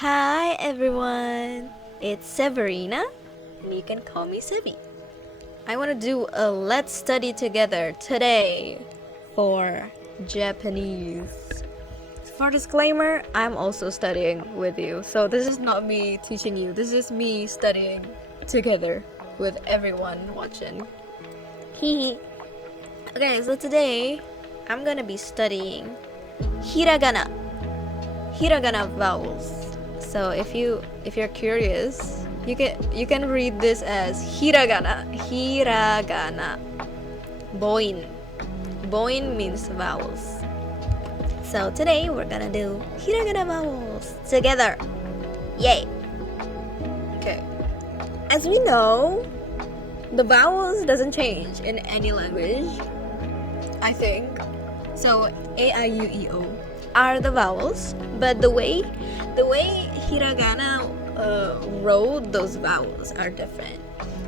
Hi everyone, it's Severeena, and you can call me Sevi. I want to do a let's study together today for Japanese. For disclaimer, I'm also studying with you, so this is not me teaching you, this is me studying together with everyone watching. Hehe. Okay, so today I'm gonna be studying Hiragana vowels. So if you're curious, you can read this as hiragana. Boin means vowels. So today we're gonna do hiragana vowels together. Yay! Okay. As we know, the vowels doesn't change in any language, I think. So A, I, U, E, O are the vowels, but the way hiragana wrote those vowels are different.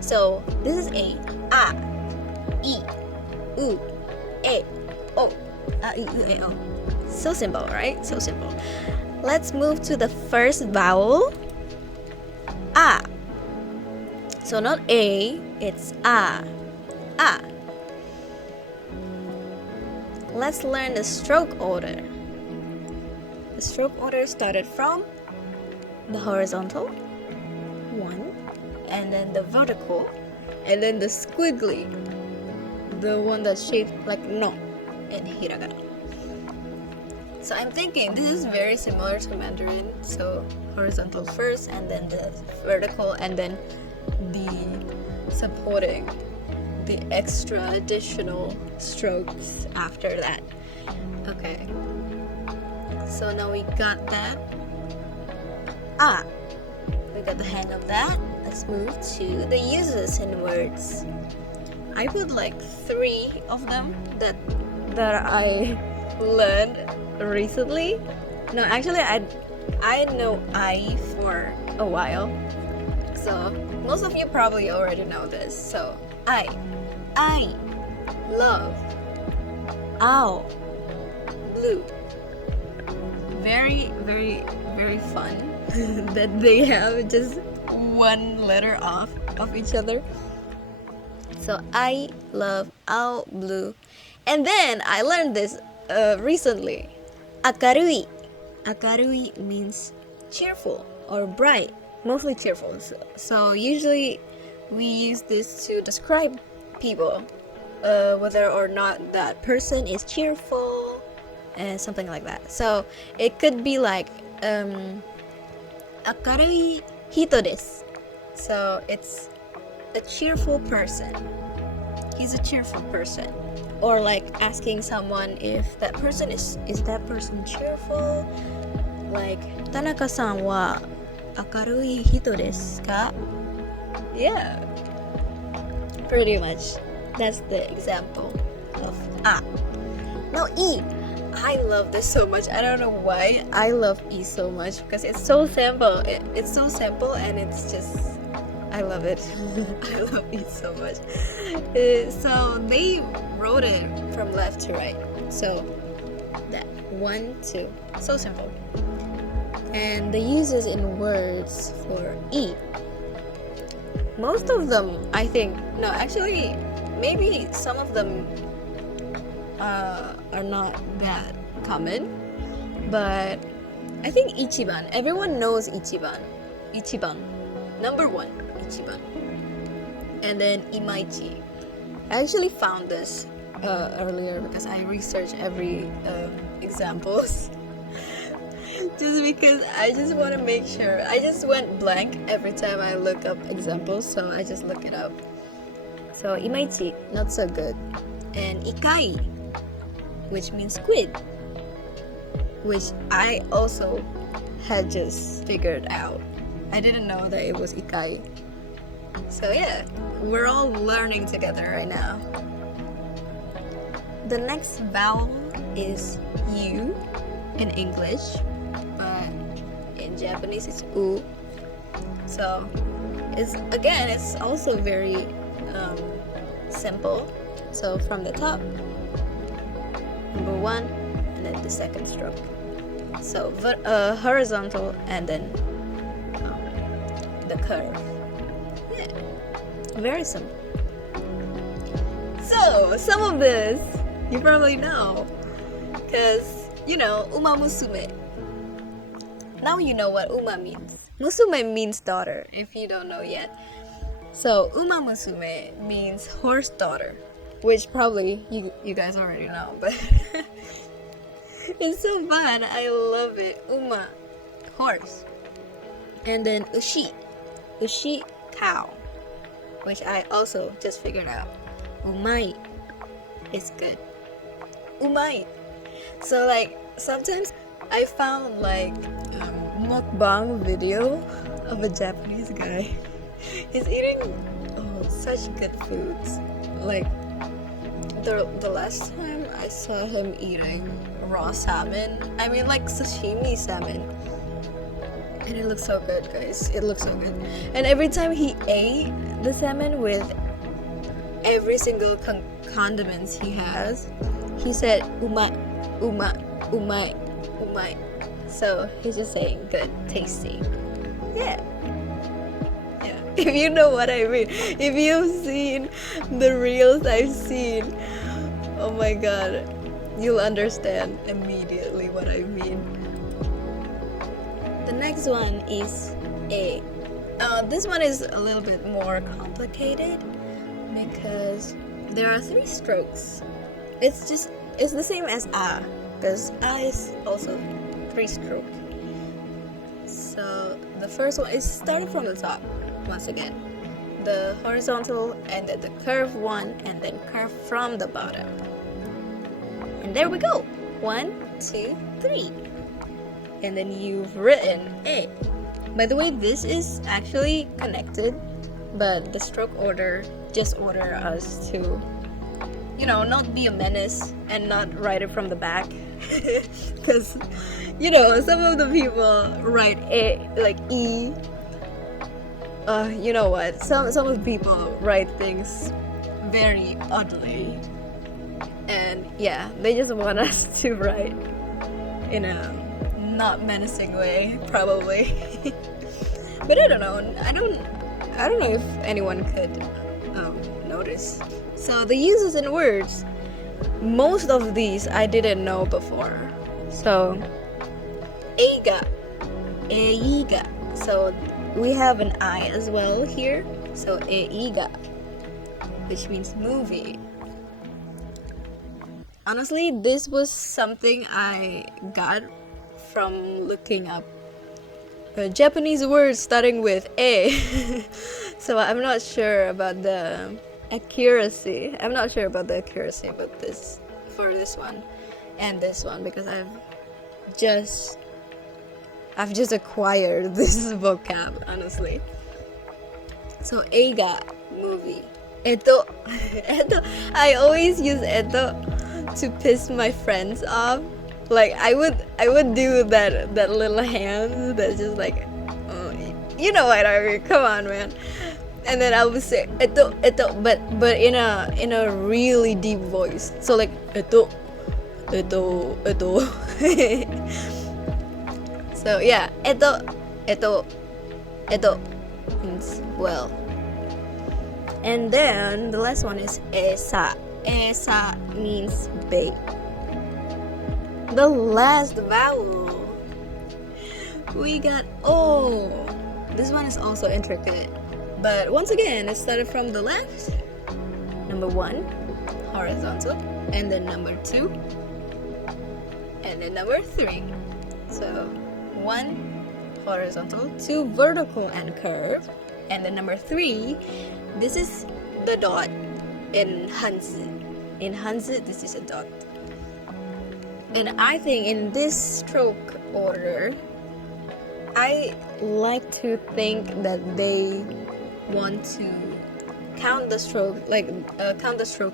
So this is A, I, U, E, O, I, U, E, O. So simple, right? So simple. Let's move to the first vowel, A. So not A, it's A. Let's learn the stroke order. The stroke order started from the horizontal, one, and then the vertical, and then the squiggly, the one that's shaped like no in hiragana. So I'm thinking this is very similar to Mandarin. So horizontal first, and then the vertical, and then the supporting, the extra additional strokes after that. Okay. So now we got that. We got the hang of that. Let's move to the uses in words. I put like 3 of them that I learned recently. No, actually I know I for a while. So most of you probably already know this. So I love, ow, blue. Very, very, very fun that they have just one letter off of each other. So I love owl blue. And then I learned this recently. Akarui. Akarui means cheerful or bright, mostly cheerful. So usually we use this to describe people, whether or not that person is cheerful and something like that. So it could be like akarui hito desu. So it's a cheerful person. He's a cheerful person. Or like asking someone if that person is that person cheerful? Like Tanaka-san wa akarui hito desu ka? Yeah. Pretty much. That's the example of a. Now E. I love this so much. I don't know why I love E so much, because it's so simple. It's so simple, and it's just, I love it. I love E so much. So they wrote it from left to right. So that 1, 2. So simple. And the uses in words for E. Most of them, I think, no, actually, maybe some of them are not that common, but I think ichiban. Everyone knows ichiban. Ichiban. Number 1, ichiban. And then imaichi. I actually found this earlier because I researched every examples. Just because I just want to make sure. I just went blank every time I look up examples, so I just look it up. So imaichi, not so good. And ikai, which means squid, which I also had just figured out. I didn't know that it was ikai. So yeah, we're all learning together right now. The next vowel is U in English, but in Japanese it's U. So it's also very simple. So from the top, number 1, and then the second stroke. So horizontal and then the curve. Yeah, very simple. So some of this you probably know, because you know Uma Musume. Now you know what Uma means. Musume means daughter, if you don't know yet. So Uma Musume means horse daughter, which probably you guys already know, but it's so fun. I love it. Uma, horse. And then Ushi, cow, which I also just figured out. Umai is good. Umai. So like sometimes I found like mukbang video of a Japanese guy. He's eating such good foods. Like the last time I saw him eating raw salmon, I mean like sashimi salmon, and it looks so good, guys. It looks so good. And every time he ate the salmon with every single condiments he has, he said umai, umai, umai, umai. So he's just saying good, tasty. Yeah. If you know what I mean, if you've seen the reels I've seen, oh my god, you'll understand immediately what I mean. The next one is A. This one is a little bit more complicated because there are 3 strokes. It's the same as A, because A is also 3 stroke. So the first one is starting from the top. Once again, the horizontal and then the curved one and then curve from the bottom. And there we go. 1, 2, 3. And then you've written A. By the way, this is actually connected, but the stroke order just order us to, you know, not be a menace and not write it from the back. Because, you know, some of the people write A like E. You know what? Some of the people write things very oddly, and yeah, they just want us to write in a not menacing way, probably. But I don't know. I don't know if anyone could notice. So the uses in words, most of these I didn't know before. So eiga. So we have an I as well here, so eiga, which means movie. Honestly, this was something I got from looking up Japanese words starting with A. So I'm not sure about the accuracy. About this for this one and this one, because I've just acquired this vocab, honestly. So eiga, movie. Eto. I always use eto to piss my friends off. Like I would do that little hand that's just like, you know what I mean? Come on, man. And then I would say eto, but in a really deep voice. So like eto. So yeah, eto means well. And then the last one is esa. Esa means bait. The last vowel, we got O. This one is also intricate, but once again, it started from the left. Number 1, horizontal, and then number 2, and then number 3. So 1 horizontal, 2 vertical and curved, and then number 3, this is the dot in Hanzi. In Hanzi, this is a dot. And I think in this stroke order, I like to think that they want to count the stroke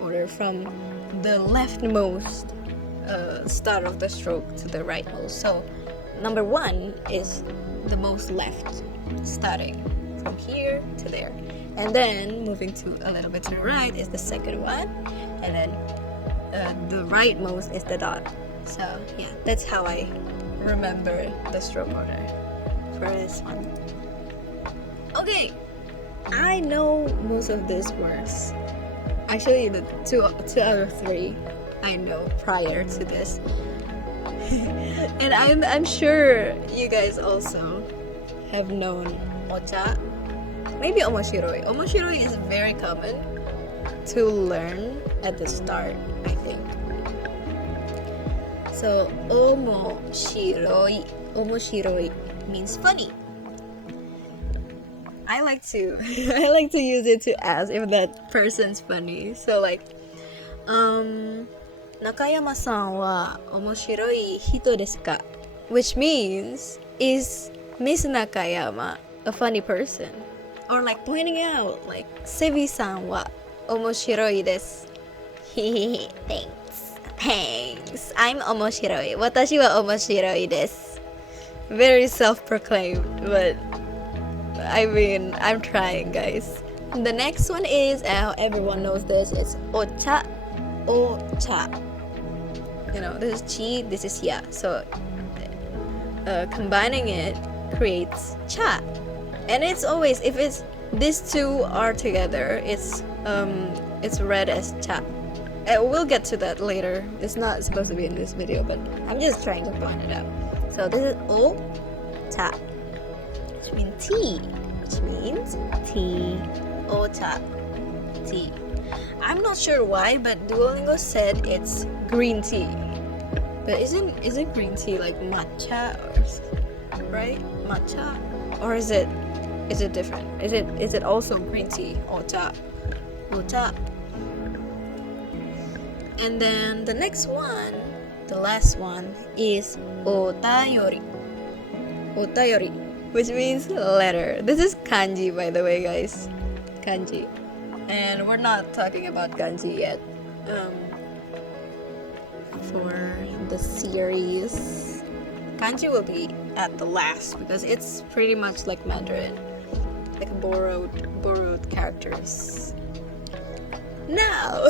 order from the leftmost start of the stroke to the rightmost. So number 1 is the most left, starting from here to there, and then moving to a little bit to the right is the second one, and then the rightmost is the dot. So yeah, that's how I remember the stroke order for this one. Okay, I know most of these words. Actually, the two out of three I know prior to this. And I'm sure you guys also have known ocha. Maybe omoshiroi. Omoshiroi is very common to learn at the start, I think. So omoshiroi. Omoshiroi means funny. I like to use it to ask if that person's funny. So like, Nakayama-san wa omoshiroi hito desu ka? Which means, is Miss Nakayama a funny person? Or like pointing out, like, Sevi-san wa omoshiroi desu. Thanks. I'm omoshiroi. Watashi wa omoshiroi desu. Very self-proclaimed, but I mean, I'm trying, guys. The next one is, everyone knows this, it's ocha. Ocha. You know, this is chi, this is ya. So combining it creates cha. And it's always, if it's these two are together, it's read as cha. We'll get to that later. It's not supposed to be in this video, but I'm just trying to point it out. So this is o cha, which means tea, o cha, tea. I'm not sure why, but Duolingo said it's green tea. But isn't green tea like matcha, or right? Matcha, or is it different? Is it also green tea? Ocha. And then the next one, the last one, is otayori, which means letter. This is kanji, by the way, guys. Kanji. And we're not talking about kanji yet for the series. Kanji will be at the last because it's pretty much like Mandarin, like borrowed characters. Now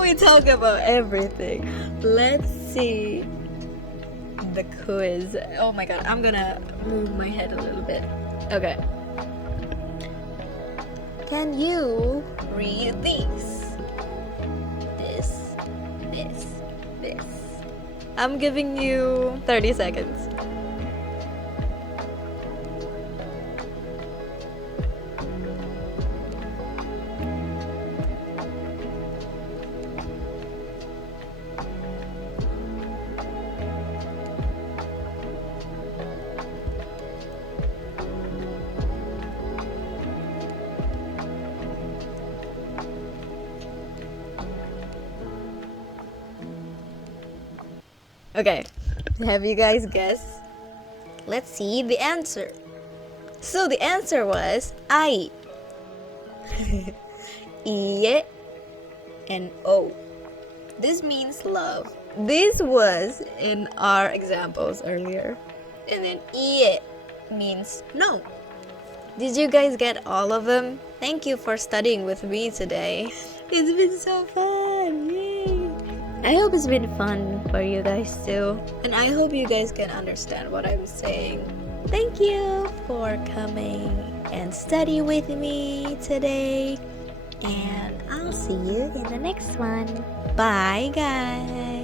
we talk about everything. Let's see the quiz. Oh my god, I'm gonna move my head a little bit. Okay. Can you read these? This. I'm giving you 30 seconds. Okay, have you guys guessed? Let's see the answer. So the answer was ai, iye, and o. This means love. This was in our examples earlier. And then iye means no. Did you guys get all of them? Thank you for studying with me today. It's been so fun. Yay! I hope it's been fun for you guys too. And I hope you guys can understand what I'm saying. Thank you for coming and study with me today. And I'll see you in the next one. Bye, guys.